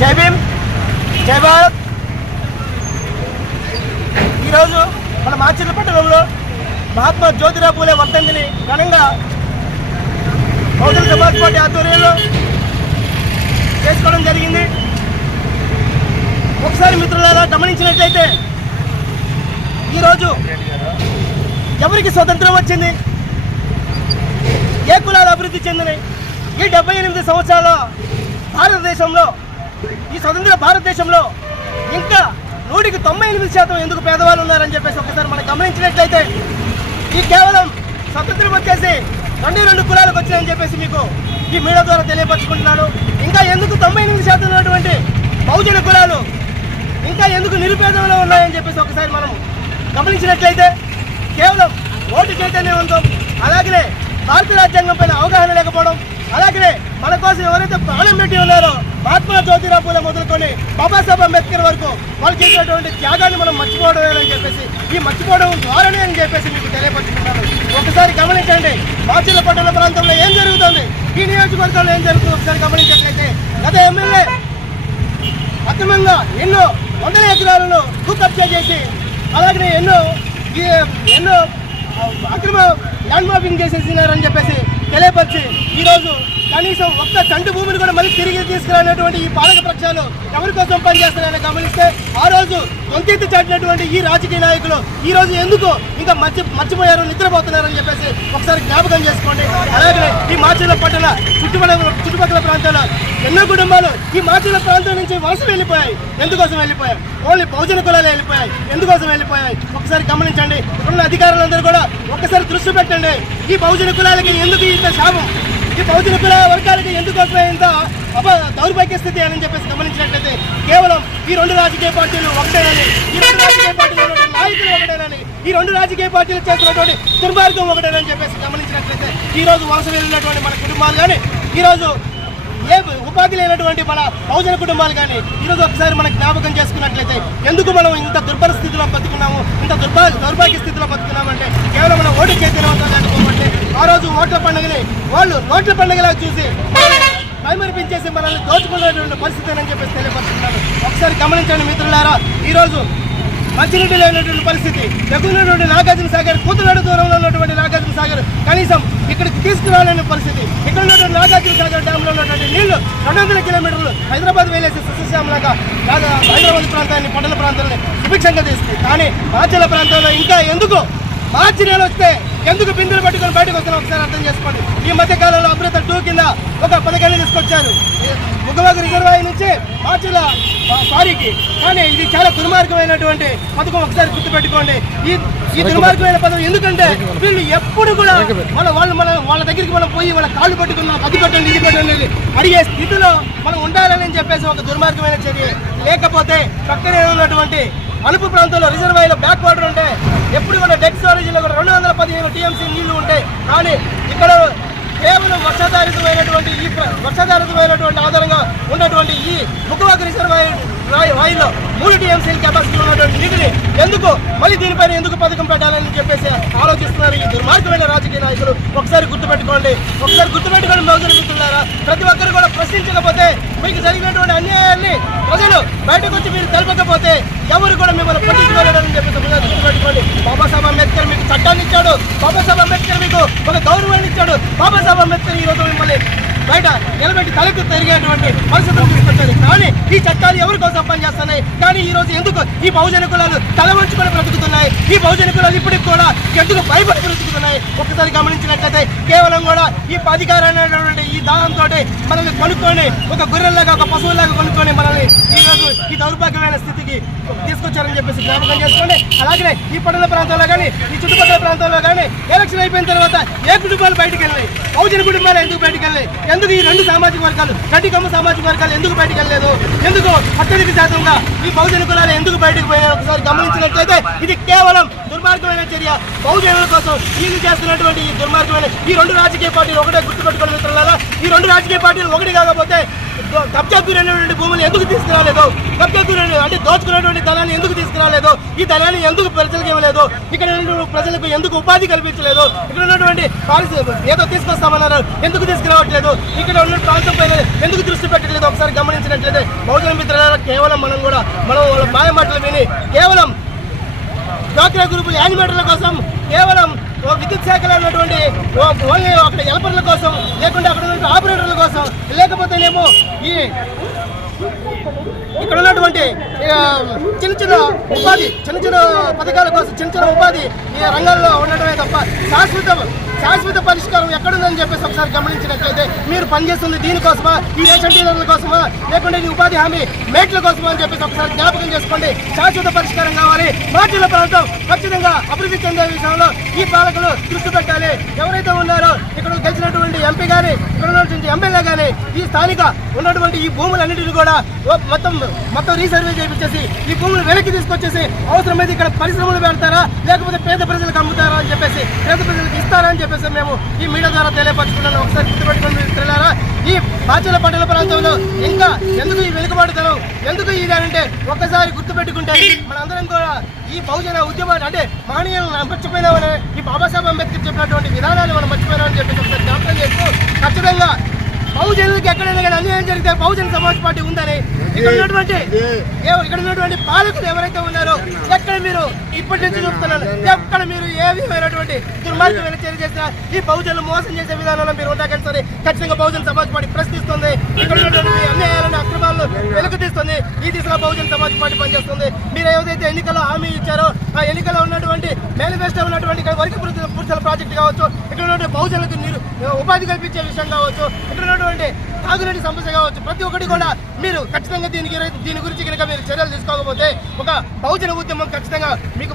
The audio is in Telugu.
జై భీమ్. జై భారత్. ఈరోజు మన మాచిర్ల పట్టణంలో మహాత్మా జ్యోతిరావు పూలే వర్ధంతిని ఘనంగా బహుజన సమాజ్ పార్టీ ఆధ్వర్యంలో చేసుకోవడం జరిగింది. ఒకసారి మిత్రులారా గమనించినట్లయితే ఈరోజు ఎవరికి స్వతంత్రం వచ్చింది? ఏ కులాలు అభివృద్ధి చెందినాయి? ఈ డెబ్బై ఎనిమిది సంవత్సరాల భారతదేశంలో ఈ స్వతంత్ర భారతదేశంలో ఇంకా నూటికి తొంభై ఎనిమిది శాతం ఎందుకు పేదవాళ్ళు ఉన్నారని చెప్పేసి ఒకసారి మనం గమనించినట్లయితే ఈ కేవలం స్వతంత్రం వచ్చేసి రెండు రెండు కులాలకు వచ్చినాయని చెప్పేసి మీకు ఈ మీడియా ద్వారా తెలియపరచుకుంటున్నాను. ఇంకా ఎందుకు తొంభై ఎనిమిది శాతం ఉన్నటువంటి బహుజన కులాలు ఇంకా ఎందుకు నిరుపేదంలో ఉన్నాయని చెప్పేసి ఒకసారి మనం గమనించినట్లయితే కేవలం ఓటు చైతన్యవంతం అలాగనే భారత రాజ్యాంగం పైన అవగాహన లేకపోవడం అలాగే మన కోసం ఎవరైతే ప్రాణం పెట్టి ఉన్నారో మహాత్మా జ్యోతిరావు పూలే మొదలుకొని బాబాసాహెబ్ అంబేద్కర్ వరకు వాళ్ళు చేసినటువంటి త్యాగాన్ని మనం మర్చిపోవడం అని చెప్పేసి ఈ మర్చిపోవడం ద్వారానే అని చెప్పేసి మీకు తెలియపరుచుకున్నాను ఒకసారి గమనించండి మాచిల పట్టణ ప్రాంతంలో ఏం జరుగుతుంది? ఈ నియోజకవర్గంలో ఏం జరుగుతుంది ఒకసారి గమనించినట్లయితే గత ఎమ్మెల్యే అక్రమంగా ఎన్నో వందల ఎకరాలను భూకబ్జా చేసి అలాగే ఎన్నో ఎన్నో అక్రమ ల్యాండ్ మాఫింగ్ చేసేసినారని చెప్పేసి తెలియపరిచి ఈరోజు కనీసం ఒక్క సంటు భూమిని కూడా మళ్ళీ తిరిగి తీసుకురానటువంటి ఈ పాలక పక్షాలు ఎవరి కోసం పనిచేస్తున్నారని గమనిస్తే ఆ రోజు వంకెత్తి చాటినటువంటి ఈ రాజకీయ నాయకులు ఈ రోజు ఎందుకు ఇంకా మర్చి మర్చిపోయారు నిద్రపోతున్నారని చెప్పేసి ఒకసారి జ్ఞాపకం చేసుకోండి. అలాగే ఈ మాచిల పట్టణ చుట్టుపక్కల చుట్టుపక్కల ప్రాంతాల్లో ఎన్నో కుటుంబాలు ఈ మాచిల ప్రాంతం నుంచి వలస వెళ్ళిపోయాయి. ఎందుకోసం వెళ్ళిపోయాయి? ఓన్లీ బహుజన కులాలు వెళ్ళిపోయాయి. ఎందుకోసం వెళ్ళిపోయాయి? ఒకసారి గమనించండి. ఇప్పుడున్న అధికారులందరూ కూడా ఒక్కసారి దృష్టి పెట్టండి. ఈ బహుజన కులాలకి ఎందుకు ఇంత శాపం? ఈ బహుజన కుల వర్గాలకి ఎందుకు ఇంత అప దౌర్భాగ్య స్థితి అని చెప్పేసి గమనించినట్లయితే కేవలం ఈ రెండు రాజకీయ పార్టీలు ఒకటేనని ఈ రెండు రాజకీయ పార్టీలు నాయకులు ఒకటేనని ఈ రెండు రాజకీయ పార్టీలు చేస్తున్నటువంటి దుర్మార్గం ఒకటేనని చెప్పేసి గమనించినట్లయితే ఈ రోజు వలస వెళ్ళినటువంటి మన కుటుంబాలు కానీ ఈ రోజు ఏ ఉపాధి లేనటువంటి మన బహుజన కుటుంబాలు కానీ ఈరోజు ఒకసారి మనం జ్ఞాపకం చేసుకున్నట్లయితే ఎందుకు మనం ఇంత దుర్భర స్థితిలో బతుకున్నాము? ఇంత దుర్భా దౌర్భాగ్య స్థితిలో బతుకున్నామంటే కేవలం మన ఓటు చైతన్యవంతం ఆ రోజు ఓట్ల పండుగని వాళ్ళు నోట్ల పండుగలా చూసి మైమరిపించేసి మనల్ని దోచుకునేటువంటి పరిస్థితి అని చెప్పేసి తెలియపరుస్తున్నాను ఒకసారి గమనించండి మిత్రులారా ఈరోజు మంచినీటి లేనటువంటి పరిస్థితి. దగ్గరున్నటువంటి నాగార్జున సాగర్ కూతులాడు దూరంలో ఉన్నటువంటి నాగార్జున సాగర్ కనీసం ఇక్కడికి తీసుకురాలేని పరిస్థితి. ఇక్కడ ఉన్నటువంటి నాగార్జున సాగర్ డ్యామ్లో ఉన్నటువంటి నీళ్ళు రెండు వందల కిలోమీటర్లు హైదరాబాద్ వేలేసి సస్యశ్యామలంగా హైదరాబాద్ ప్రాంతాన్ని పట్టణ ప్రాంతాన్ని సుభిక్షంగా తీస్తుంది. కానీ మాచల ప్రాంతంలో ఇంకా ఎందుకు మార్చి నెల వస్తే ఎందుకు బిందులు పట్టుకొని బయటకు వస్తున్నాం ఒకసారి అర్థం చేసుకోండి. ఈ మధ్య కాలంలో అమృత టూ కింద ఒక పథకాన్ని తీసుకొచ్చారు. ముగవాగు రిజర్వాయర్ నుంచి మార్చిల సారీకి. కానీ ఇది చాలా దుర్మార్గమైనటువంటి పథకం. ఒకసారి గుర్తుపెట్టుకోండి. ఈ ఈ దుర్మార్గమైన పథకం ఎందుకంటే వీళ్ళు ఎప్పుడు కూడా మన వాళ్ళు మన వాళ్ళ దగ్గరికి మనం పోయి వాళ్ళ కాళ్ళు పట్టుకున్నాం అది పెట్టండి ఇది పెట్టండి అని అడిగే స్థితిలో మనం ఉండాలని చెప్పేసి ఒక దుర్మార్గమైన చర్య. లేకపోతే పక్కనే ఉన్నటువంటి అనుపు ప్రాంతంలో రిజర్వాయర్లో బ్యాక్ వాటర్ ఉంటే ఎప్పుడు కూడా డెక్ స్టోరేజ్లో కూడా రెండు వందల పదిహేను టీఎంసీ నీళ్ళు ఉంటాయి కానీ ఇక్కడ కేవలం వర్షాధారితమైనటువంటి ఈ వర్షాధారితమైనటువంటి ఆధారంగా ఉన్నటువంటి ఈ ముఖవాక రిజర్వాయర్ రాయి- వాయులో మూడు టీఎంసీ కెపాసిటీ ఉన్నటువంటి నీటిని ఎందుకు మళ్ళీ దీనిపైన ఎందుకు పథకం పెట్టాలని చెప్పేసి ఆలోచిస్తున్నారు ఈ దుర్మార్గమైన రాజకీయ నాయకులు. ఒకసారి గుర్తుపెట్టుకోండి. ఒకసారి గుర్తుపెట్టుకోండి మౌజులు మిత్రులారా. ప్రతి ఒక్కరు కూడా ప్రశ్నించకపోతే మీకు జరిగినటువంటి అన్యాయాన్ని ప్రజలు బయటకు వచ్చి మీరు తెలపకపోతే ఎవరు కూడా మిమ్మల్ని పట్టించుకోలేదని చెప్పేసి ముందుగా గుర్తుపెట్టుకోండి. బాబాసాహెబ్ అంబేద్కర్ మీకు చట్టాన్ని ఇచ్చాడు. బాబాసాహెబ్ అంబేద్కర్ మీకు ఒక గౌరవాన్ని ఇచ్చాడు. బాబాసాహెబ్ అంబేద్కర్ ఈరోజు మిమ్మల్ని బయట నిలబెట్టి తలకు తిరిగేటువంటి పరిస్థితులు తీసుకొచ్చారు కానీ ఈ చట్టాలు ఎవరి కోసం పనిచేస్తున్నాయి? కానీ ఈ రోజు ఎందుకు ఈ బహుజన కులాలు తల వంచుకొని బ్రతుకుతున్నాయి? ఈ బహుజన కులాలు ఇప్పటికి కూడా ఎందుకు భయపడి బ్రతుకుతున్నాయి ఒక్కసారి గమనించినట్లయితే కేవలం కూడా ఈ అధికారైనటువంటి ఈ దాహంతో మనల్ని కొనుక్కొని ఒక గొర్రెల్లాగా ఒక పశువులాగా కొనుక్కొని మనల్ని ఈ ఈ దౌర్భాగ్యమైన స్థితికి తీసుకొచ్చారని చెప్పేసి జ్ఞాపకం చేసుకోండి అలాగే ఈ పట్టణ ప్రాంతాల్లో కానీ ఈ చుట్టుపక్కల ప్రాంతాల్లో కానీ ఎలక్షన్ అయిపోయిన తర్వాత ఏ కుటుంబాలు బయటకు వెళ్ళాయి బహుజన కుటుంబాలు ఎందుకు బయటకు వెళ్ళాయి ఎందుకు ఈ రెండు సామాజిక వర్గాలు కటికమ్మ సామాజిక వర్గాలు ఎందుకు బయటకు వెళ్ళలేదు? ఎందుకు అత్యధిక శాతంగా ఈ బహుజన కులాలు ఎందుకు బయటకు పోయారు ఒకసారి గమనించినట్లయితే ఇది కేవలం దుర్మార్గమైన చర్య. బహుజనుల కోసం వీళ్ళు చేస్తున్నటువంటి ఈ దుర్మార్గమైన ఈ రెండు రాజకీయ పార్టీలు ఒకటే గుర్తుపెట్టుకోవడం మిత్రులారా. ఈ రెండు రాజకీయ పార్టీలు ఒకటి కాకపోతే దో- కబ్జా గురైనటువంటి భూములు ఎందుకు తీసుకురాలేదు? కబ్జా గురైన అంటే దోచుకున్నటువంటి ధనాన్ని ఎందుకు తీసుకురాలేదు? ఈ ధనాన్ని ఎందుకు ప్రజలకు ఇవ్వలేదు? ఇక్కడ ప్రజలకు ఎందుకు ఉపాధి కల్పించలేదు? ఇక్కడ ఉన్నటువంటి పారిశ్ర ఏదో తీసుకొస్తామన్నారు. ఎందుకు తీసుకురావట్లేదు? ఇక్కడ ఉన్న ప్రాంతం పైన ఎందుకు దృష్టి పెట్టలేదు ఒకసారి గమనించినట్లయితే బహుజన మిత్రులారా కేవలం మనం కూడా మనం వాళ్ళ మాయ మాటలు విని కేవలం డ్వాక్రా గ్రూపుల యానిమేటర్ల కోసం కేవలం ఓ విద్యుత్ శాఖలో ఉన్నటువంటి ఓన్లీ అక్కడ హెల్పర్ల కోసం లేకుంటే అక్కడ ఉన్నటువంటి ఆపరేటర్ల కోసం లేకపోతేనేమో ఈ ఇక్కడ ఉన్నటువంటి చిన్న చిన్న ఉపాధి చిన్న చిన్న పథకాల కోసం చిన్న చిన్న ఉపాధి ఈ రంగాల్లో ఉండటమే తప్ప శాశ్వత శాశ్వత పరిష్కారం ఎక్కడుందని చెప్పేసి ఒకసారి గమనించినట్లయితే మీరు పనిచేస్తుంది దీనికోసమా ఈ రేషన్ డీలర్ల కోసమా లేకుంటే ఈ ఉపాధి హామీ మేట్ల కోసమా అని చెప్పేసి ఒకసారి జ్ఞాపకం చేసుకోండి. శాశ్వత పరిష్కారం కావాలి. మార్చిల ప్రాంతం ఖచ్చితంగా అభివృద్ధి చెందే విషయంలో ఈ పాలకులు దృష్టి పెట్టాలి. ఎవరైతే ఉన్నారో ఇక్కడ గెలిచినటువంటి ఎంపీ కానీ ఇక్కడ ఉన్నటువంటి ఎమ్మెల్యే కానీ ఈ స్థానిక ఉన్నటువంటి ఈ భూములన్నిటిని కూడా మొత్తం మొత్తం మొత్తం రీసర్వే చేయించేసి ఈ భూములు వెనక్కి తీసుకొచ్చేసి అవసరమైతే ఇక్కడ పరిశ్రమలు పెడతారా? లేకపోతే పేద ప్రజలకు అమ్ముతారా అని చెప్పేసి పేద ప్రజలకు ఇస్తారా అని చెప్పేసి మేము ఈ మీడియా ద్వారా తెలియపరచుకున్నాను. ఒకసారి గుర్తుపెట్టుకుని మిత్రులారా ఈ బాధ్యుల పట్టణ ప్రాంతంలో ఇంకా ఎందుకు ఈ వెనుకబాటుతనం ఎందుకు ఇది అంటే ఒక్కసారి గుర్తుపెట్టుకుంటే మనందరం కూడా ఈ బహుజన ఉద్యమాన్ని అంటే మహనీయులను మర్చిపోయినామని ఈ బాబాసాహెబ్ అంబేద్కర్ చెప్పినటువంటి విధానాన్ని మనం మర్చిపోయినామని చెప్పేసి ఒకసారి జ్ఞాపకం చేస్తూ ఖచ్చితంగా బహుజనులకు ఎక్కడైనా కానీ అన్యాయం జరిగితే బహుజన సమాజ్ పార్టీ ఉందని ఇక్కడ ఉన్నటువంటి ఇక్కడ ఉన్నటువంటి పాలకులు ఎవరైతే ఉన్నారో ఎక్కడ మీరు ఇప్పటి నుంచి చూపుతున్నారు ఎక్కడ మీరు ఏ విధమైనటువంటి దుర్మార్గమైన చర్య చేసినా ఈ బహుజనులు మోసం చేసే విధానంలో మీరు ఉండగానే సరే ఖచ్చితంగా బహుజన సమాజ్ పార్టీ ప్రశ్నిస్తుంది. ఇక్కడ ఉన్నటువంటి అన్యాయాలను అక్రమాలను పనిచేస్తుంది ఈ దిశగా బహుజన సమాజ్ పార్టీ పనిచేస్తుంది. మీరు ఏదైతే ఎన్నికల్లో హామీ ఇచ్చారో ఆ ఎన్నికల్లో ఉన్నటువంటి మేనిఫెస్టో ఉన్నటువంటి ఇక్కడ వరకు పురుషుల ప్రాజెక్ట్ కావచ్చు ఇక్కడ ఉన్నటువంటి బహుజనులకు నిరు ఉపాధి కల్పించే విషయం కావచ్చు ఇక్కడ ఉన్నటువంటి తాగునీటి సమస్య కావచ్చు ప్రతి ఒక్కటి కూడా మీరు ఖచ్చితంగా దీనికి దీని గురించి కనుక మీరు చర్యలు తీసుకోకపోతే ఒక బహుజన ఉద్యమం ఖచ్చితంగా మీకు